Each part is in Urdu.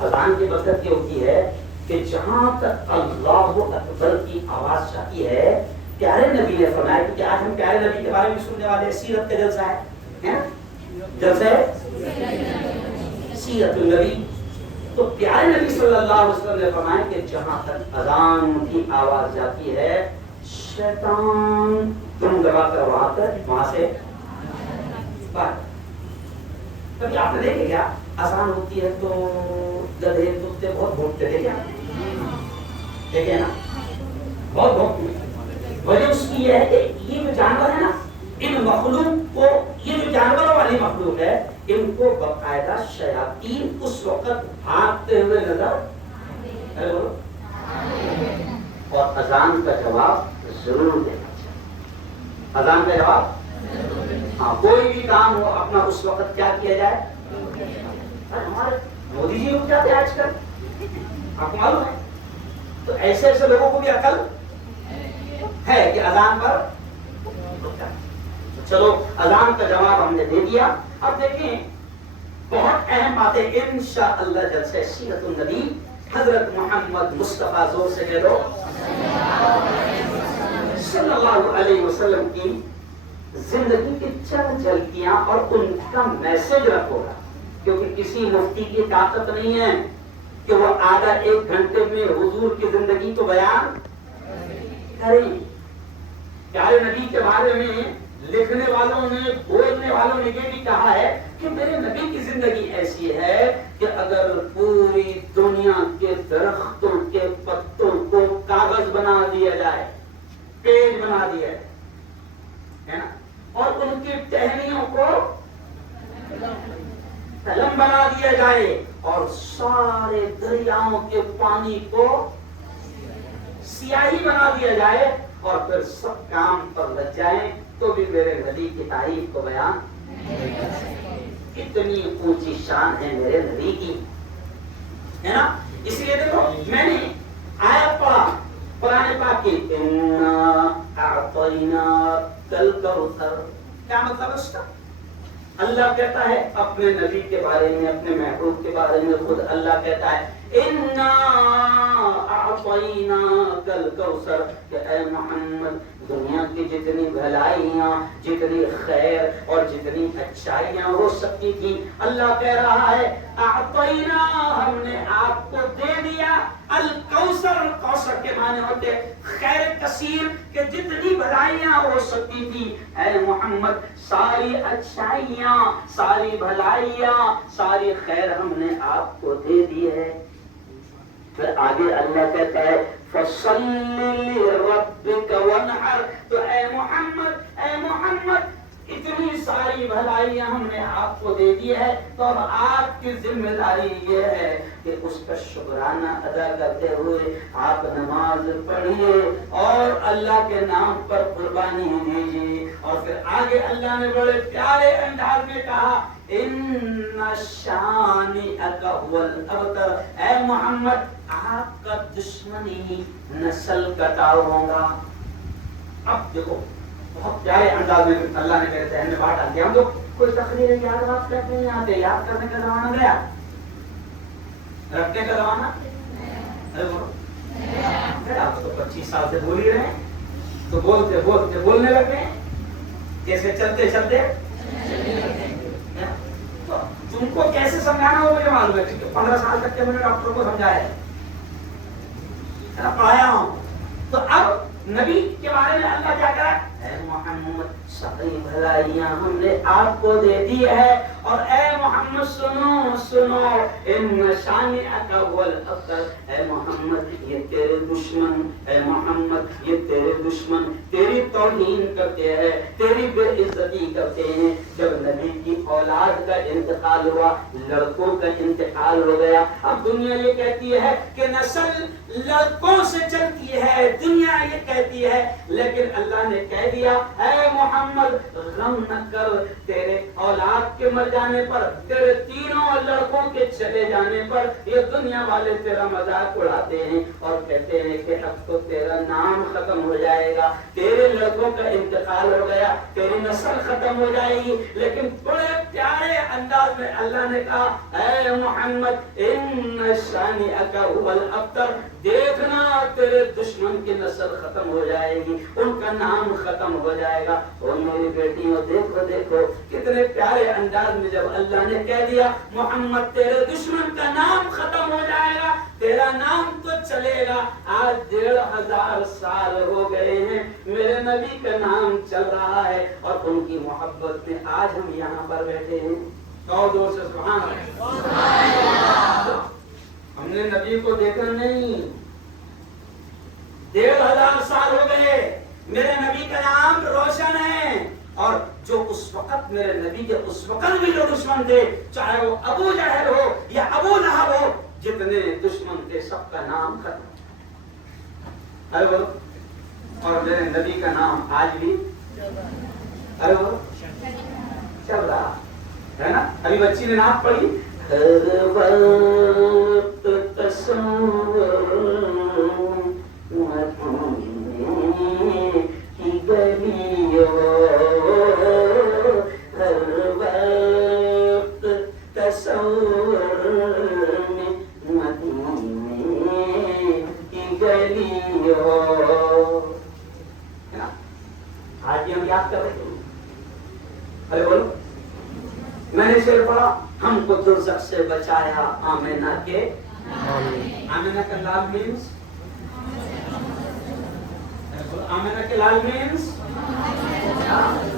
اذان کی برکت یہ ہوتی ہے کہ جہاں تک اللہ اکبر کی آواز جاتی ہے، پیارے نبی نے فرمایا، کیونکہ آج ہم پیارے نبی کے بارے میں سننے والے ہیں، سیرت کا جلسہ ہے نا؟ جلسہ ہے سیرت النبی. تو پیارے نبی صلی اللہ علیہ وسلم نے فرمایا کہ جہاں تک اذان کی آواز جاتی ہے، شیطان دم دبا کر وہاں سے باہر. کبھی آپ نے دیکھے کیا اذان ہوتی ہے تو گدھے کتے بہت بھونکتے تھے کیا؟ دیکھے نا، بہت بھونکتے. وجہ اس کی یہ ہے کہ یہ جو جانور ہے نا، ان مخلوق کو، یہ جو جانوروں والی مخلوق ہے، ان کو باقاعدہ شیاطین اس وقت بھاگتے ہوئے نظر، اور اذان کا جواب ضرور دینا چاہیے. اذان کا جواب، ہاں، کوئی بھی کام ہو اپنا اس وقت کیا کیا جائے. ہمارے مودی جی رک جاتے آج کل، آپ کو معلوم ہے. تو ایسے ایسے لوگوں کو بھی عقل ہے کہ اذان پر رک جائے. چلو اذان کا جواب ہم نے دے دیا. اب دیکھیں بہت اہم باتیں انشاءاللہ جلسہ سیرت النبی حضرت محمد مصطفیٰ، زور سے کہہ دو، صلی اللہ علیہ وسلم کی زندگی کی چند جھلکیاں اور ان کا میسج رکھو گا. کیونکہ کسی مفتی کی طاقت نہیں ہے کہ وہ آدھا ایک گھنٹے میں حضور کی زندگی کو بیان کریں. پیارے نبی کے بارے میں لکھنے والوں نے، بولنے والوں نے یہ بھی کہا ہے کہ میرے نبی کی زندگی ایسی ہے کہ اگر پوری دنیا کے درختوں کے پتوں کو کاغذ بنا دیا جائے، پیج بنا دیا ہے نا، اور ان کی ٹہنیوں کو قلم بنا دیا جائے، اور سارے دریاؤں کے پانی کو سیاہی بنا دیا جائے، اور پھر سب کام پر لگ جائیں، تو بھی میرے نبی کی تعریف کو بیان. اتنی اونچی شان ہے میرے نبی کی، ہے نا. اس لیے دیکھو میں نے آیت پڑھا قرآن پاک کی، اِنَّا أَعْطَيْنَاكَ الْكَوْثَرَ. کیا مطلب اس کا؟ اللہ کہتا ہے اپنے نبی کے بارے میں، اپنے محبوب کے بارے میں، خود اللہ کہتا ہے اِنَّا أَعْطَيْنَاكَ الْكَوْثَرَ، کہ اے محمد دنیا کی جتنی بھلائیاں، جتنی خیر اور جتنی اچھائیاں ہو سکتی تھی، اللہ کہہ رہا ہے اعطینا، ہم نے آپ کو دے دیا الکوثر. کوثر کے معنی ہوتے خیر کثیر، کہ جتنی بھلائیاں ہو سکتی تھی اے محمد، ساری اچھائیاں، ساری بھلائیاں، ساری خیر ہم نے آپ کو دے دی ہے. پھر آگے اللہ کہتا ہے فَصَلِّ لِرَبِّكَ وَانْحَرْ، تو اے محمد اتنی ساری بھلائیاں ہم نے آپ کو دے دی ہے، تو اب آپ کی ذمہ داری یہ ہے کہ اس کا شکرانہ ادا کرتے ہوئے آپ نماز پڑھیے اور اللہ کے نام پر قربانی دیجیے. اور پھر آگے اللہ نے بڑے پیارے انداز میں کہا اِنَّ شَانِئَكَ هُوَ الْأَبْتَرُ، اے محمد آپ کا دشمن ہی نسل کٹاؤ ہوگا. اب دیکھو بہت پیارے انداز میں اللہ نے میرے ذہن میں بات ڈال دیا. ہم لوگ کوئی تقریر یاد بات کرتے ہیں، یہاں پہ یاد کرنے کا زمانہ گیا، رکھنے کا زمانہ آپ تو 25 سال سے بول ہی رہے ہیں، تو بولتے بولتے بولنے لگے، کیسے چلتے چلتے تو تم کو کیسے سمجھانا ہو مجھے معلوم ہے، کیونکہ 15 سال تک کے میں نے ڈاکٹر کو سمجھایا ہے، پڑھایا ہوں. تو اب نبی کے بارے میں اللہ کیا کرا، اے محمد ساری بھلائیاں ہم نے آپ کو دے دی ہے، اور اے محمد سنو سنو ان شانئک هو الابتر، اے محمد یہ تیرے دشمن، اے محمد یہ تیرے دشمن تیری توہین کرتے ہیں، تیری بے عزتی کرتے ہیں. جب نبی کی اولاد کا انتقال ہوا، لڑکوں کا انتقال ہو گیا، اب دنیا یہ کہتی ہے کہ نسل لڑکوں سے چلتی ہے، دنیا یہ کہتی ہے، لیکن اللہ نے کہہ کہہ دیا اے محمد غم نہ کر، تیرے اولاد کے مر جانے پر، تیرے تینوں لڑکوں کے چلے جانے پر یہ دنیا والے تیرا مذاق اڑاتے ہیں اور کہتے ہیں کہ اب تو تیرا نام ختم ہو جائے گا، تیرے لڑکوں کا انتقال ہو گیا، تیری نسل ختم ہو جائے گی، لیکن بڑے پیارے انداز میں اللہ نے کہا اے محمد ان شانئک ھو الابتر، دیکھنا تیرے دشمن کی نسل ختم ہو جائے گی، ان کا نام ختم ہو جائے گا۔ اور میری بیٹیوں دیکھو دیکھو کتنے پیارے انداز میں جب اللہ نے کہہ دیا محمد تیرے دشمن کا نام ختم ہو جائے گا، تیرا نام تو چلے گا۔ آج 1500 سال ہو گئے ہیں میرے نبی کا نام چل رہا ہے اور ان کی محبت میں آج ہم یہاں پر بیٹھے ہیں۔ دور سے سبحان اللہ۔ ہم نے نبی کو دیکھا نہیں، 1500 سال ہو گئے، میرے نبی کا نام روشن ہے، اور جو اس وقت میرے نبی کے اس وقت بھی جو دشمن تھے، چاہے وہ ابو جہل ہو یا ابو لہب ہو، جتنے دشمن تھے سب کا نام ختم۔ ارے بولو، اور میرے نبی کا نام آج بھی ارے بولو چل رہا ہے نا۔ ابھی بچی نے نعت پڑھی، ہر وقت تصور مدینے کی گلیوں، ہر وقت تصور مدینے کی گلیوں۔ آج بھی ہم یاد کر رہے ہیں۔ ارے بولو، میں نے شعر پڑھا، ہم کو دوزخ سے بچایا آمینہ کے، آمینہ کا لال مینس، آمینہ کے لال مینس،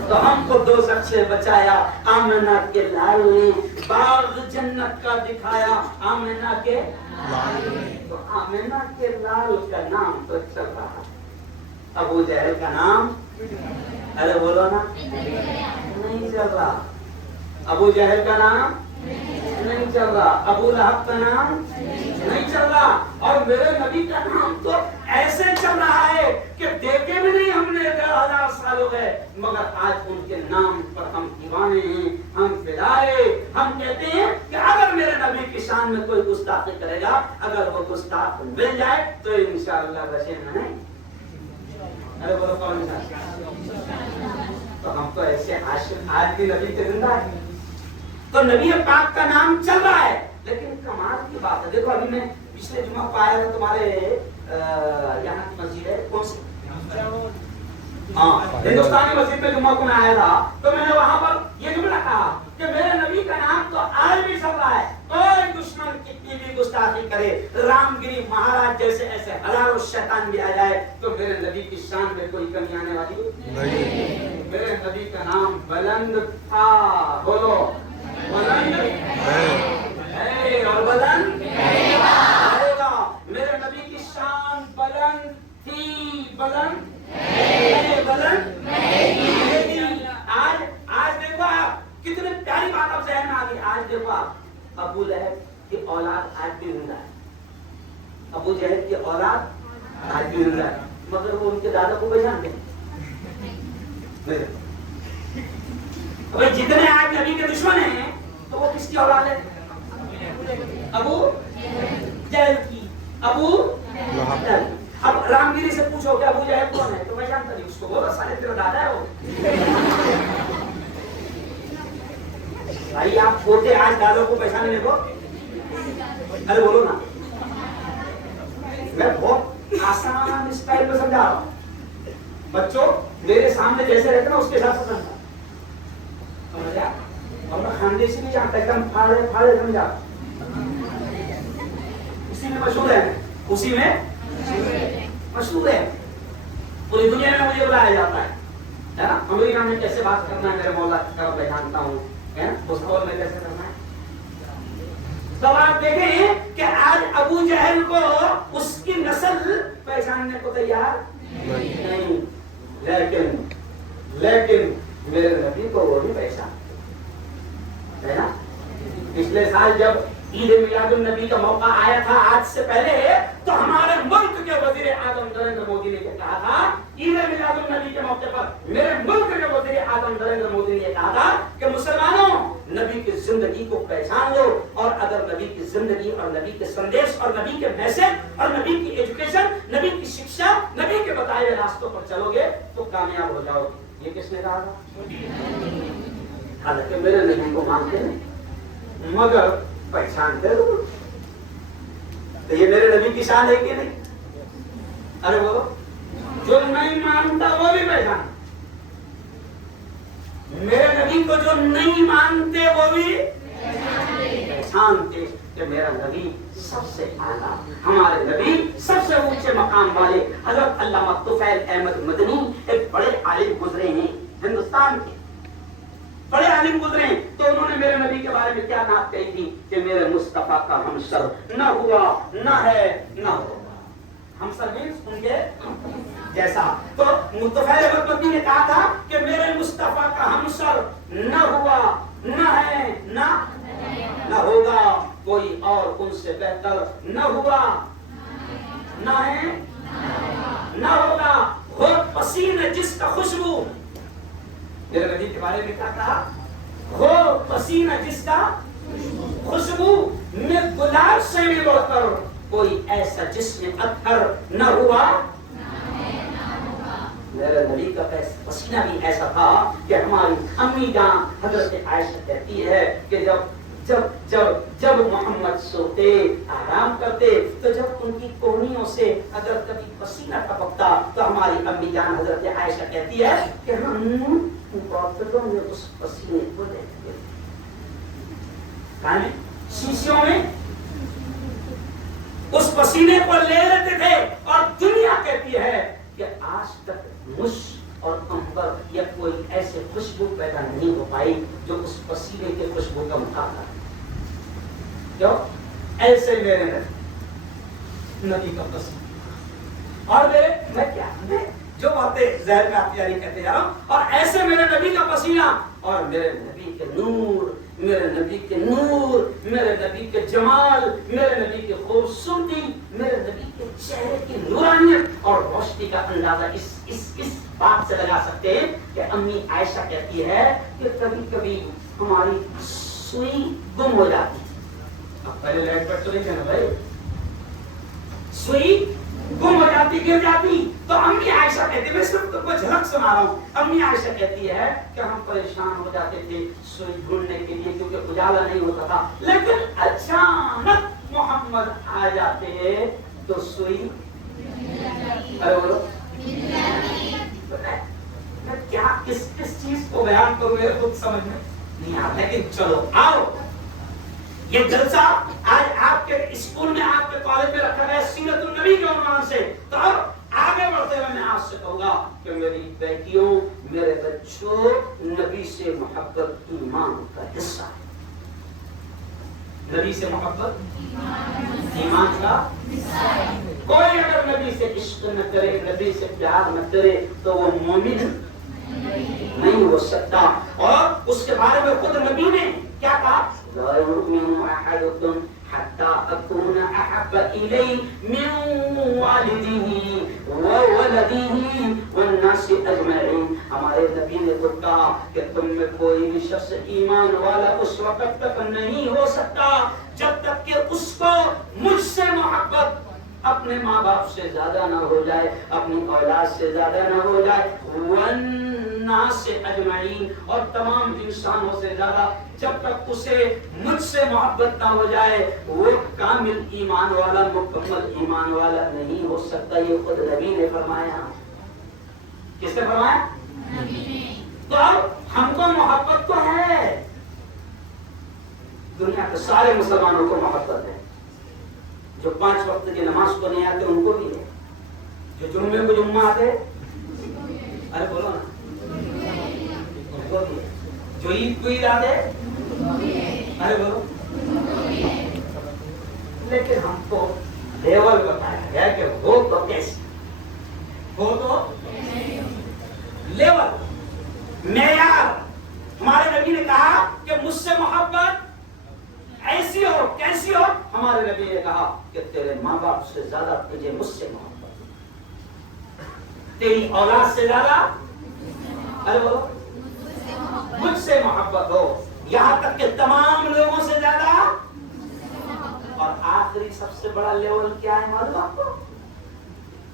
تو ہم کو دوزخ سے بچایا آمینہ کے لال نے، باغ جنت کا دکھایا آمینہ کے لال نے۔ تو آمینہ کے لال کا نام تو چل رہا، ابو جہل کا نام ارے بولو نا نہیں چل رہا، ابو جہل کا نام نہیں چل رہا، ابو لہب کا نام نہیں چل رہا، اور میرے نبی کا نام تو ایسے چل رہا ہے کہ دیکھے بھی نہیں ہم نے 1500 سال ہو گئے، مگر آج ان کے نام پر ہم دیوانے ہیں، ہم فدائے، ہم کہتے ہیں کہ اگر میرے نبی کی شان میں کوئی گستاخی کرے گا، اگر وہ گستاخ مل جائے تو انشاءاللہ رشے میں نہیں۔ ارے بولو کون سا؟ تو ہم تو ایسے عاشق آج بھی نبی کے زندہ ہے، تو نبی پاک کا نام چل رہا ہے۔ لیکن کمال کی بات ہے، دیکھو ابھی میں پچھلے جمعہ کو آیا تھا تمہارے یہاں کی مسجد ہے کون سی؟ ہاں ہندوستانی مسجد میں جمعہ کو میں آیا تھا، تو میں نے وہاں پر یہ جملہ کہا کہ میرے نبی کا نام تو آج بھی چل رہا ہے، کوئی دشمن کتنی بھی گستاخی کرے، رام گری مہاراج جیسے ایسے ہزاروں شیطان بھی آ جائے، تو میرے نبی کی شان میں کوئی کمی آنے والی نہیں۔ میرے نبی کا نام بلند تھا، بولو بلند ہے اور بلند رہے گا۔ میرے نبی کی شان بلند تھی، بلند ہے، بلند آج دیکھو آپ کتنے پیاری بات آپ ذہن میں آ گئی۔ آج دیکھو آپ ابو لہب کی اولاد آج بھی زندہ ہے، ابو جہل کی اولاد آج بھی زندہ ہے، مگر وہ ان کے دادا کو پہچانتے ہیں۔ جتنے آج نبی کے دشمن ہیں تو وہ کس کی اولاد ہے؟ ابو جہل کی، ابو لہب۔ اب رام گیری سے پوچھو کہ ابو جہل کون ہے تو میں جانتا نہیں اس کو، بولو سارے تیرا دادا ہے وہ۔ بھائی آپ چھوٹے آج دادوں کو پہچاننے کو، ارے بولو نا، میں بہت آسان اسٹائل میں سمجھا رہا ہوں، بچوں میرے سامنے جیسے رہتے نا اس کے حساب سے سمجھا، اور میں خاندیسی نہیں جانتا، ایک دم پھاڑے پھاڑے سمجھا، اسی میں مشہور ہے، اسی میں مشہور ہے، پوری دنیا میں مجھے بلایا جاتا ہے نا، امریکہ میں کیسے بات کرنا ہے میرے مولا کی طرف میں جانتا ہوں، اس دور میں کیسے کرنا ہے۔ تو آپ دیکھیں کہ آج ابو جہل کو اس کی نسل پہچاننے کو تیار نہیں، لیکن میرے نبی کو وہ بھی پہچان ہے نا۔ پچھلے سال جب عید میلاد النبی کا موقع آیا تھا آج سے پہلے، تو ہمارے ملک کے وزیر اعظم نریندر مودی نے کہا تھا عید میلاد النبی کے موقع پر میرے ملک کے وزیر اعظم نریندر مودی نے کہا تھا کہ مسلمانوں نبی کی زندگی کو پہچان لو، اور اگر نبی کی زندگی اور نبی کے سندیش اور نبی کے میسج اور نبی کی ایجوکیشن، نبی کی شکشا، نبی کے بتائے ہوئے راستوں پر چلو گے تو کامیاب ہو جاؤ گے۔ یہ کس نے کہا تھا؟ حالانکہ میرے نبی کو مانتے نہیں مگر پہچانتے ضرور۔ تو یہ میرے نبی کی شان ہے کہ نہیں؟ ارے وہ جو نہیں مانتا وہ بھی پہچان، میرے نبی کو جو نہیں مانتے وہ بھی پہچانتے کہ میرا نبی سب سے اعلیٰ، ہمارے نبی سب سے اونچے مقام والے۔ حضرت علامہ طفیل احمد مدنی ایک بڑے عالم گزرے ہیں، ہندوستان کے بڑے عالم گزرے ہیں، تو انہوں نے میرے نبی کے بارے میں کیا بات کہی تھی کہ میرے مصطفیٰ کا ہمسر نہ ہوا نہ ہے نہ ہوگا۔ ہمسر مینس ان کے جیسا۔ تو طفیل احمد مدنی نے کہا تھا کہ میرے مصطفیٰ کا ہمسر نہ ہوا نہ ہے نہ ہوگا، کوئی اور ان سے بہتر نہ ہوا نہ ہے نہ ہوگا، ہو پسینہ جس کا خوشبو، میرے نبی کے بارے میں کیا کہا؟ ہو پسینہ جس کا خوشبو میں گلاب سے بھی بڑھ کر کوئی ایسا جس میں اطہر نہ ہوا۔ میرے نبی کا پسینہ بھی ایسا تھا کہ ہماری امی جان حضرت عائشہ کہتی ہے کہ جب محمد سوتے آرام کرتے تو جب ان کی کونیوں سے اگر کبھی پسینہ ٹپکتا تو ہماری امی جان حضرت عائشہ کہتی ہے کہ ہم باتوں میں اس پسینے کو دیکھتے تھے، شیشوں میں اس پسینے کو لے لیتے تھے، اور دنیا کہتی ہے کہ آج تک مشک اور عنبر یا کوئی ایسے خوشبو پیدا نہیں ہو پائی جو اس پسینے کے خوشبو کا مقابلہ ہے۔ کیوں؟ ایسے میرے نبی کا پسینہ، اور میں کیا جو باتیں ذہن میں آتی یعنی کہتے جا رہا ہوں، اور ایسے میرے نبی کا پسینہ اور میرے نبی کے نور، میرے نبی کے نور، میرے نبی کے جمال، میرے نبی کی خوبصورتی، میرے نبی کے چہرے کی نورانیت اور روشنی کا اندازہ اس بات سے لگا سکتے ہیں کہ امی عائشہ کہتی ہے کہ کبھی کبھی ہماری سوئی گم ہو جاتی تھی۔ اب پہلے لائٹ پر تو نہیں تھے نا بھائی، سوئی گم ہو جاتی، گر جاتی، تو امی عائشہ کہتی، میں صرف تم کو جھلک سنا رہا ہوں، امی عائشہ کہتی ہے کہ ہم پریشان ہو جاتے تھے سوئی ڈھونڈنے کے لیے کیونکہ اجالا نہیں ہوتا تھا، لیکن اچانک محمد آ جاتے تو سوئی بولو کیا کس چیز کو بیان کروں، میرے خود سمجھ میں نہیں آتا، لیکن چلو آؤ، یہ جلسہ آج آپ کے اسکول میں آپ کے کالج میں رکھا گیا سیرت النبی کے عنوان سے، تو اب آگے بڑھتے ہوئے میں آپ سے کہوں گا کہ میری بیٹیوں، میرے بچوں، نبی سے محبت ایمان کا حصہ ہے۔ نبی سے محبت ایمان کا حصہ ہے۔ کوئی اگر نبی سے عشق نہ کرے، نبی سے پیار نہ کرے تو وہ مومن نہیں ہو سکتا۔ اور اس کے بارے میں خود نبی نے کیا کہا؟ لا يؤمن أحدكم حتى أكون أحب إليه من والده وولده والناس أجمعين۔ ہمارے نبی نے خود کہا کہ تم میں کوئی بھی شخص ایمان والا اس وقت تک نہیں ہو سکتا جب تک کہ اس کو مجھ سے محبت اپنے ماں باپ سے زیادہ نہ ہو جائے، اپنی اولاد سے زیادہ نہ ہو جائے، والناس اجمعین، اور تمام انسانوں سے زیادہ، جب تک اسے مجھ سے محبت نہ ہو جائے وہ کامل ایمان والا، مکمل ایمان والا نہیں ہو سکتا۔ یہ خود نبی نے فرمایا۔ کس نے فرمایا؟ نبی نے۔ تو اب ہم کو محبت تو ہے، دنیا کے سارے مسلمانوں کو محبت ہے، جو 5 وقت کی نماز کو نہیں آتے ان کو بھی ہے، جو جمعے کو جمعہ آتے، ارے بولو نا، ان کو بھی ہے، جو عید کو عید آتے، ارے بولو، لیکن ہم کو لیول بتایا گیا کہ ہو تو کیسے، ہو تو لیول، معیار۔ ہمارے نبی نے کہا کہ مجھ سے محبت ایسی ہو کیسی ہو، ہمارے نبی نے کہا کہ تیرے ماں باپ سے زیادہ تجھے مجھ سے محبت، تیری اولاد سے زیادہ ارے بولو مجھ سے محبت ہو، یہاں تک کہ تمام لوگوں سے زیادہ. اور آخری سب سے بڑا لیول کیا ہے معلوم آپ کو؟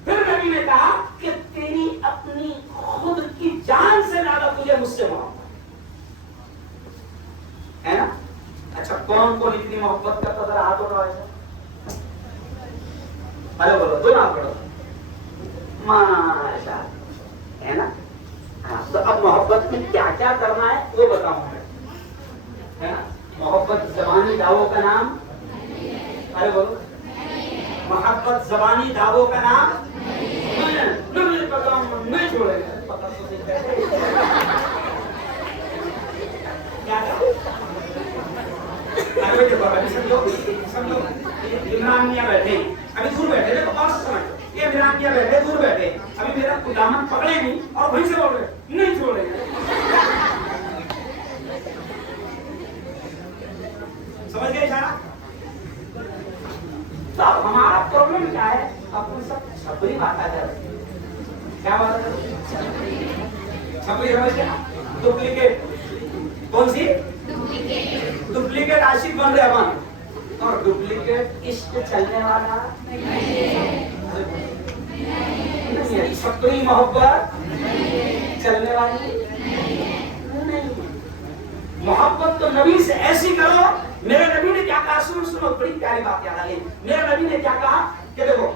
پھر نبی نے کہا کہ تیری اپنی خود کی جان سے زیادہ تجھے مجھ سے محبت ہے نا. اچھا کون کون اتنی محبت کرتا تھا؟ ہاتھ اٹھاؤ ایسا. ارے بولو دو ہاتھ پڑھو. ماشاء اللہ ہے نا. ہاں تو اب محبت میں کیا کیا کرنا ہے وہ بتاؤں میں ہے نا. محبت زبانی دعووں کا نام. ارے بولو محبت زبانی دعووں کا نام نہیں چھوڑے گا. عمرانیہ بیٹھے ابھی دور بیٹھے یہ عمرانیہ بیٹھے دور بیٹھے ابھی میرا دامن پکڑے نہیں اور وہیں سے بول رہے نہیں چھوڑے گا. سمجھ گئے اشارہ؟ تو ہمارا پرابلم کیا ہے؟ اپنے سب چھپری بات آ جاتی ہے. کیا بات ہے؟ چھپری سمجھ گیا؟ ڈپلیکیٹ. کون سی؟ ڈپلیکیٹ عاشق بن رہے ہم. اور ڈپلیکیٹ عشق چلنے والا چھپری محبت چلنے والی نہیں. محبت تو نبی سے ایسی کرو. میرے نبی نے کیا کہا؟ سنو بڑی پیاری بات یاد آ گئی. میرے نبی نے کیا کہا کہ دیکھو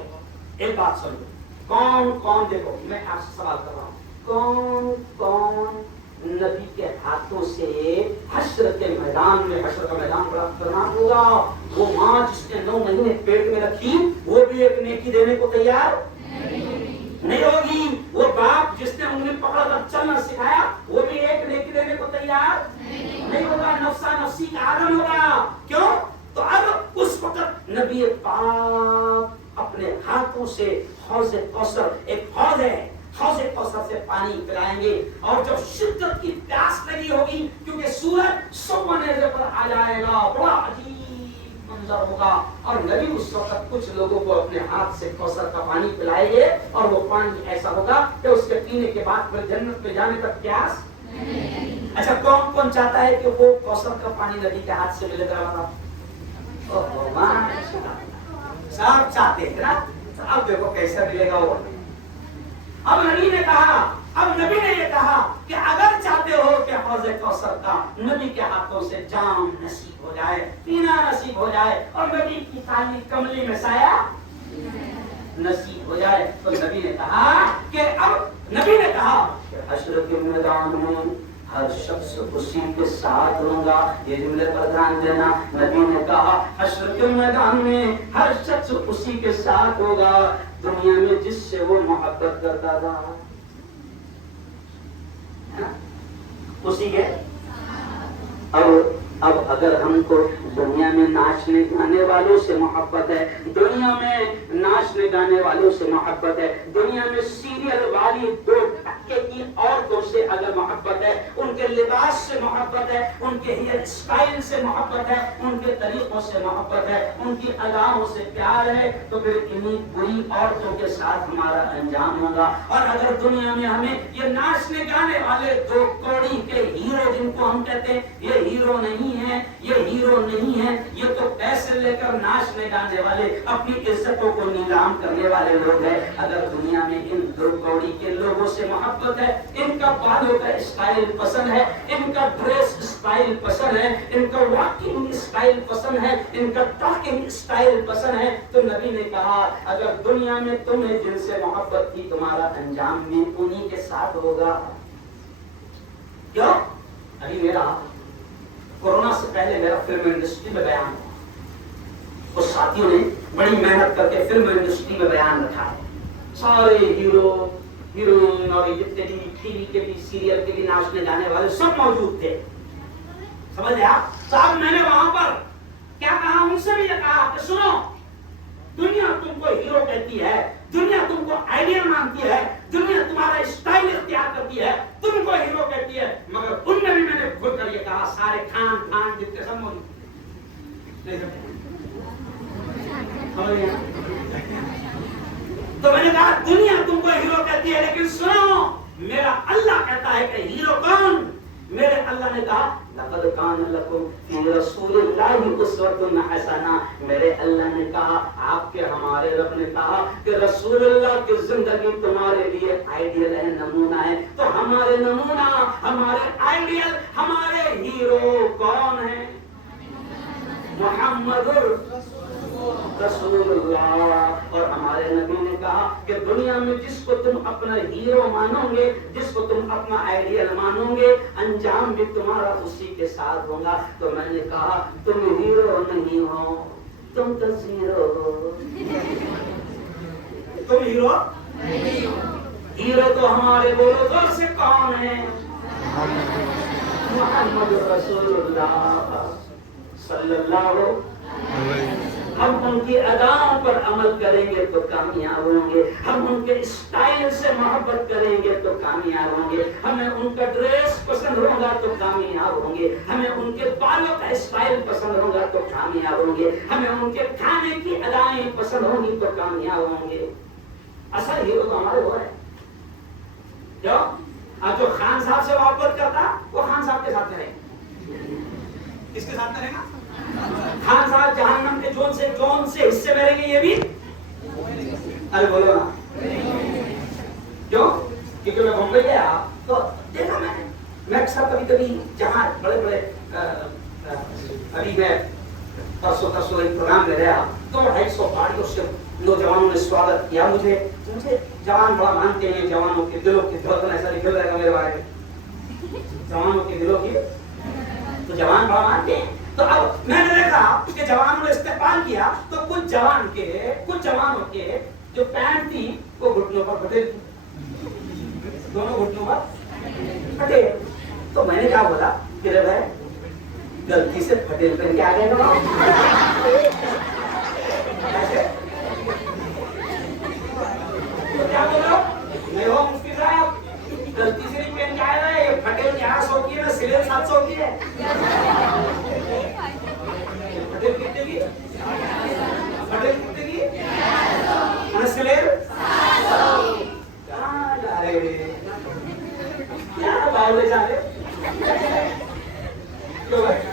ایک بات سنو. کون کون دیکھو میں آپ سے سوال کر رہا ہوں کون کون نبی کے ہاتھوں سے حشر کے میدان میں حشر کا میدان بڑا خطرناک ہوگا. وہ ماں جس نے 9 مہینے پیٹ میں رکھی وہ بھی ایک نیکی دینے کو تیار نہیں ہوگی. وہ باپ جس نے انگلی پکڑ کر چلنا سکھایا وہ بھی ایک نیکی دینے کو تیار نہیں ہوگا. نفسا نفسی کا عالم ہوگا. کیوں؟ تو اب اس وقت نبی پاک اپنے ہاتھوں سے حوض کوثر ایک حوض ہے حوض کوثر سے پانی پلائیں گے. اور جب شدت کی پیاس لگی ہوگی کیونکہ سورج صبح نیزے پر آ جائے گا بڑا عجیب منظر ہوگا. اور نبی اس وقت کچھ لوگوں کو اپنے ہاتھ سے کوثر کا پانی پلائیں گے اور وہ پانی ایسا ہوگا کہ اس کے پینے کے بعد پھر جنت میں جانے تک پیاس. اچھا کون کون چاہتا ہے کہ وہ کوثر کا پانی نبی کے ہاتھ سے ملے گا؟ سب چاہتے ہیں نا. اب دیکھو کیسا ملے گا وہ. اب نبی نے یہ کہا کہ اگر چاہتے ہو کہ حوض کوثر کا نبی کے ہاتھوں سے جام نصیب ہو جائے پینا نصیب ہو جائے اور نبی کی کالی کملی میں سایہ نصیب ہو جائے تو نبی نے کہا کہ حشر کے میدان میں ہر شخص اسی کے ساتھ ہوں گا. یہ جملے پر دھیان دینا. نبی نے کہا حشر کے میدان میں ہر شخص اسی کے ساتھ ہوگا دنیا میں جس سے وہ محبت کرتا تھا. اسی کے اب اگر ہم کو دنیا میں ناچنے گانے والوں سے محبت ہے دنیا میں ناچنے گانے والوں سے محبت ہے دنیا میں سیریل والی 2 ٹکے کی عورتوں سے اگر محبت ہے ان کے لباس سے محبت ہے ان کے ہیئر اسٹائل سے محبت ہے ان کے طریقوں سے محبت ہے ان کی اداؤں سے پیار ہے تو پھر انہی بری عورتوں کے ساتھ ہمارا انجام ہوگا. اور اگر دنیا میں ہمیں یہ ناچنے گانے والے 2 کوڑی کے ہیرو جن کو ہم کہتے ہیں یہ ہیرو نہیں ہے یہ تو پیسے لے کر ناچنے گانے والے اپنی عزتوں کو نیلام کرنے والے لوگ ہیں. اگر دنیا میں ان 2 کوڑی کے لوگوں سے محبت ہے ان کا بالوں کا اسٹائل پسند ہے ان کا ڈریس اسٹائل پسند ہے ان کا واکنگ اسٹائل پسند ہے ان کا ٹاکنگ اسٹائل پسند ہے تو نبی نے کہا اگر دنیا میں تمہیں جن سے محبت تھی تمہارا انجام بھی انہی کے ساتھ ہوگا. کیوں؟ ابھی میرا کورونا سے پہلے میرا فلم انڈسٹری میں بیان ہوا. اس ساتھیوں نے بڑی محنت کر کے فلم انڈسٹری میں بیان رکھا ہے. سارے ہیرو ہیروئن اور جتنے بھی ٹی وی کے بھی سیریل کے بھی ناچنے جانے والے سب موجود تھے. سمجھ آپ صاحب میں نے وہاں پر کیا کہا ان سے بھی یہ کہا کہ سنو دنیا تم کو ہیرو کہتی ہے دنیا تم کو آئیڈیل مانتی ہے دنیا تمہارا اسٹائل اختیار کرتی ہے تم کو ہیرو کہتی ہے مگر ان میں بھی میں نے کھل کر یہ کہا سارے خان جتنے سب موجود. تو میں نے کہا دنیا تم کو ہیرو کہتی آتی ہے، لیکن سنو میرا اللہ کہتا ہے کہ ہیرو کون؟ میرے اللہ نے کہا لقد کان لکم فی رسول اللہ اسوۃ حسنہ. میرے اللہ نے کہا، آپ کے ہمارے رب نے کہا کہ رسول اللہ کی زندگی تمہارے لیے آئیڈیل ہے، نمونہ ہے. تو ہمارے نمونہ، ہمارے آئیڈیل، ہمارے ہیرو کون ہیں؟ محمد رسول اللہ. اور ہمارے نبی نے کہا کہ دنیا میں جس کو تم اپنا ہیرو مانو گے، جس کو تم اپنا آئیڈیل مانو گے، انجام بھی تمہارا اسی کے ساتھ ہوگا. تو میں نے کہا تم ہیرو نہیں ہو، تم تو زیرو ہو. تم ہیرو نہیں ہو. ہیرو تو ہمارے بولو زور سے کون ہے؟ محمد رسول اللہ صلی اللہ علیہ وسلم. ہم ان کی اداؤں پر عمل کریں گے تو کامیاب ہوں گے. ہم ان کے اسٹائل سے محبت کریں گے تو کامیاب ہوں گے. ہمیں ان کا ڈریس پسند ہوگا تو کامیاب ہوں گے. ہمیں ان کے بالوں کا اسٹائل پسند ہوگا تو کامیاب ہوں گے. ہمیں ان کے کھانے کی ادائیں پسند ہوں گی تو کامیاب ہوں گے. اصل ہیرو تو ہمارے وہ ہے جو جو خان صاحب سے محبت کرتا وہ خان صاحب کے ساتھ رہے. کس کے ساتھ رہے گا؟ خان صاحب جہنم کے جون سے حصے میں رہیں گے. یہ بھی ارے بولو نا کیوں؟ کیونکہ میں بمبئی گیا تو دیکھا میں اکثر کبھی کبھی جہاں بڑے بڑے ابھی میں پرسوں ایک پروگرام میں رہا تو 250 گاڑیوں سے نوجوانوں نے سواگت کیا. مجھے جوان بڑا مانتے ہیں. جوانوں کے دلوں کی دھڑکن ایسا لکھا جائے گا میرے بارے میں، جوانوں کے دلوں کی تو جوان بڑا مانتے ہیں. تو اب میں نے دیکھا کہ جوانوں نے استقبال کیا تو کچھ جوانوں کے جو پینٹ تھی وہ گھٹنوں پر پھٹے، دونوں گھٹنوں پر پھٹے. تو میں نے کیا بولا کہ رے بھائی غلطی سے پھٹے پہن کے آ گئے نا. تو کیا بولا میں ہو مفتی صاحب غلطی سے نہیں پہن کے آئے نا، یہ پھٹے 1100 کی ہے نا، سلے 700 کی ہے.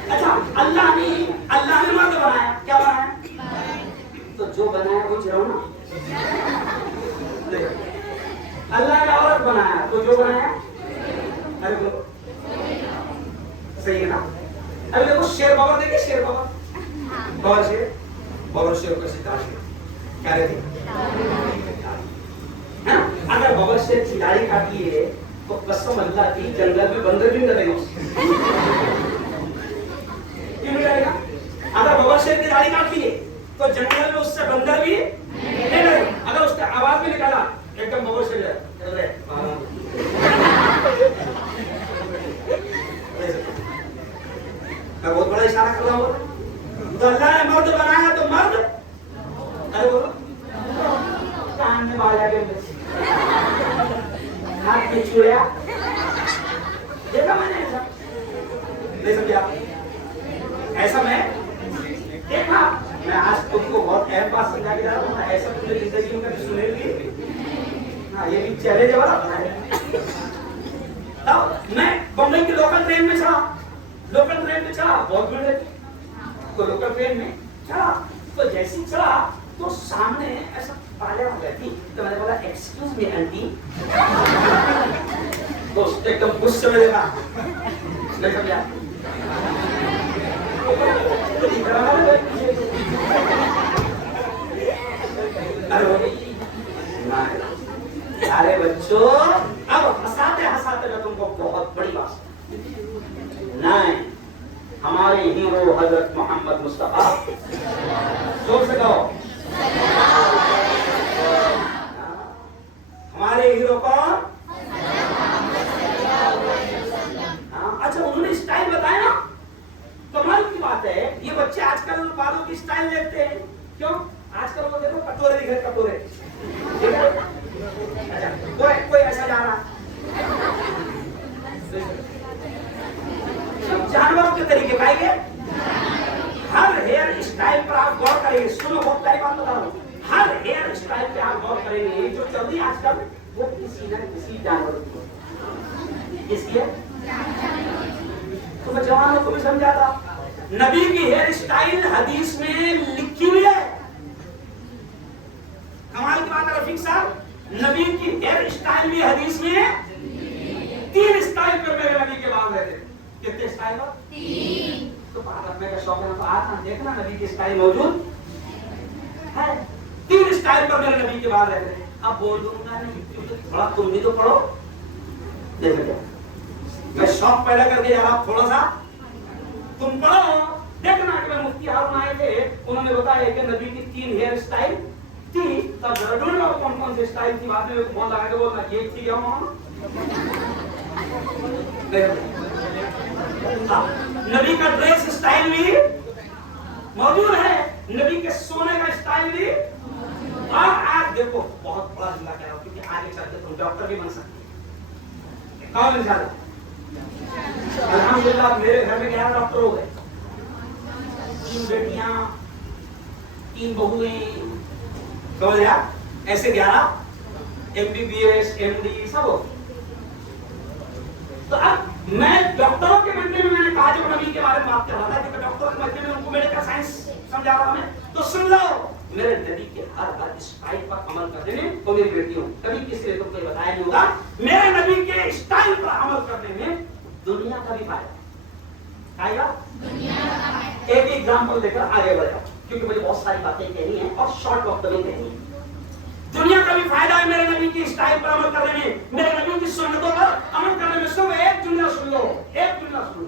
اچھا اللہ نے مرد بنایا، کیا بنایا؟ تو جو بنایا وہ چلاؤ نا. اللہ نے عورت بنایا تو جو بنایا ارے بولو صحیح ہے نا. ابھی دیکھو شیر بابر دیکھے، شیر بابر شیر کا ستارہ کیا رہتی ہے. اگر بابر شیر کی داڑھی کاٹی ہے تو قسم اللہ کی جنگل میں بندر بھی نہ رہے گا. کیوں نہیں رہے گا؟ اگر بابر شیر کی داڑھی کاٹی ہے تو جنگل میں اس سے بندر بھی نہیں رہے. اگر اس کا آواز بھی نکالا ایک دم بابر شیر میں بہت بڑا اشارہ کر رہا ہوں. تو اللہ نے مرد بنایا تو مرد ارے بولو کان میں بالا کے ہاتھ میں چوڑیا دیکھا میں نے ایسا نہیں سمجھا. ایسا میں دیکھا. میں آج تم کو بہت اہم بات سمجھا کے جا رہا ہوں. ایسا تمہیں زندگی میں کبھی سنے بھی ہاں یہ بھی چیلنج والا ہے. میں بمبئی کی لوکل ٹرین میں چڑھا بہت بھیڑ رہتی. تو لوکل ٹرین میں چڑھا تو جیسی چڑھا تو سامنے ایسا پالے ہو گئی تھی. تو میں نے بولا ایکسکیوز می آنٹی. تو اس ایک دم غصے میں دیکھا نہیں سمجھا. ارے بچوں اب ہنساتے میں تم کو بہت بڑی بات نہیں. ہمارے ہیرو حضرت محمد مصطفیٰ زور سے کہو ہمارے ہیرو کون؟ اچھا انہوں نے اسٹائل بتایا نا. کمال کی بات ہے یہ بچے آج کل بالوں کی اسٹائل دیکھتے ہیں. کیوں؟ آج کل وہ دیکھو کٹورے دکھ رہے کٹورے. اچھا کوئی ایسا جا رہا جانوروں کے طریقے پائیں گے. ہر ہیئر اسٹائل پر آپ غور کریں گے. سنو بہت پہلی بات بتا رہا ہوں. ہر ہیئر اسٹائل پہ آپ غور کریں گے. جو چل رہی ہے آج کل وہ کسی نہ کسی جانور کی اس لیے تو میں جوانوں کو بھی سمجھاتا نبی کی ہیئر اسٹائل حدیث میں لکھی ہوئی ہے. کمال کی بات ہے رفیق صاحب, نبی کی ہیئر اسٹائل بھی حدیث میں 3 اسٹائل پر میرے نبی کے بال رہتے. کتنے اسٹائل پر؟ 3. تو بات رکھنے کا شوق ہے تو آنا دیکھنا نبی کی اسٹائل موجود ہے. 3 اسٹائل پر میرے نبی کے بال رہتے ہیں. اب بول دوں گا نہیں, تھوڑا تم بھی تو پڑھو. دیکھ لیا میں شوق پیدا کر کے یار آپ تھوڑا سا تم پڑھو. دیکھنا کہ میں مفتی ہارون آئے تھے, انہوں نے بتایا کہ نبی کی 3 ہیئر اسٹائل تھی. تب ذرا ڈھونڈ لو کون کون سی اسٹائل تھی. بعد میں بول لگا کے بولنا یہ تھی کیا نبی کا ڈریس اسٹائل بھی موجود ہے, نبی کے سونے کا اسٹائل بھی. اور آج دیکھو بہت بڑا جملہ کہہ رہا ہوں کیونکہ آگے چل کے تم ڈاکٹر بھی بن سکتے ہیں. کون انشاءاللہ الحمدللہ میرے گھر میں 11 ڈاکٹر ہو گئے. 3 بیٹیاں 3 بہویں سمجھ گیا, ایسے 11 MBBS MD سب ہو. تو اب میں ڈاکٹروں کے مجمع میں نے کہا جب نبی کے بارے میں بات کر رہا تھا کیونکہ ڈاکٹروں کے مجمع میں ان کو میڈیکل سائنس سمجھا رہا میں, تو سن لو میرے نبی کے ہر اسٹائل پر عمل کرنے میں وہ میری بیٹی ہوں. کبھی کسی نے تم کو بتایا نہیں ہوگا میرے نبی کے اسٹائل پر عمل کرنے میں دنیا کا بھی فائدہ آئے گا. ایک ایگزامپل دے کر آگے بڑھ جاؤ کیونکہ مجھے بہت ساری باتیں کہنی ہیں اور شارٹ وقت میں کہنی ہے. دنیا کا بھی فائدہ ہے میرے نبی کی اسٹائل پر عمل کرنے میں, میرے نبی کی سنتوں پر عمل کرنے میں. سب ایک جملہ سن لو, ایک جملہ سن لو.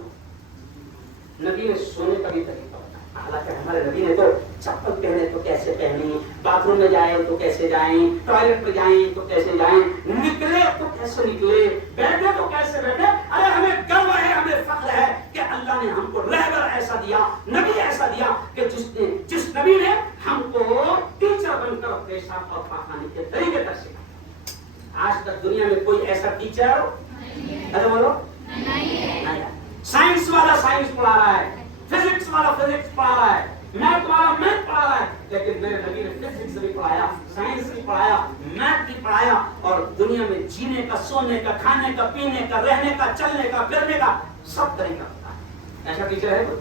نبی نے سونے کا بھی طریقہ بتایا. حالانکہ ہمارے نبی نے تو چپل پہنے تو کیسے پہنیں, باتھ روم میں جائیں تو کیسے جائیں, ٹوائلٹ میں جائیں تو کیسے جائیں, نکلے تو کیسے نکلے, بیٹھے تو کیسے بیٹھے. ارے ہمیں گرو ہے, ہمیں فخر ہے کہ اللہ نے ہم کو رہبر ایسا دیا, نبی ایسا دیا کہ جس نبی نے ہم کو ٹیچر بن کر پیشاب اور پاخانے کے طریقے تک سکھایا. آج تک دنیا میں کوئی ایسا ٹیچر بولو نہیں. سائنس والا سائنس پڑھا رہا ہے, فزکس والا فزکس پڑھا رہا ہے, میتھ والا میتھ پڑھا رہا ہے, لیکن میرے نبی نے فزکس بھی پڑھایا, سائنس بھی پڑھایا, میتھ بھی پڑھایا, اور دنیا میں جینے کا, سونے کا, کھانے کا, پینے کا, رہنے کا, چلنے کا, پھرنے کا سب طریقہ ہوتا ہے. ایسا ٹیچر ہے کوئی؟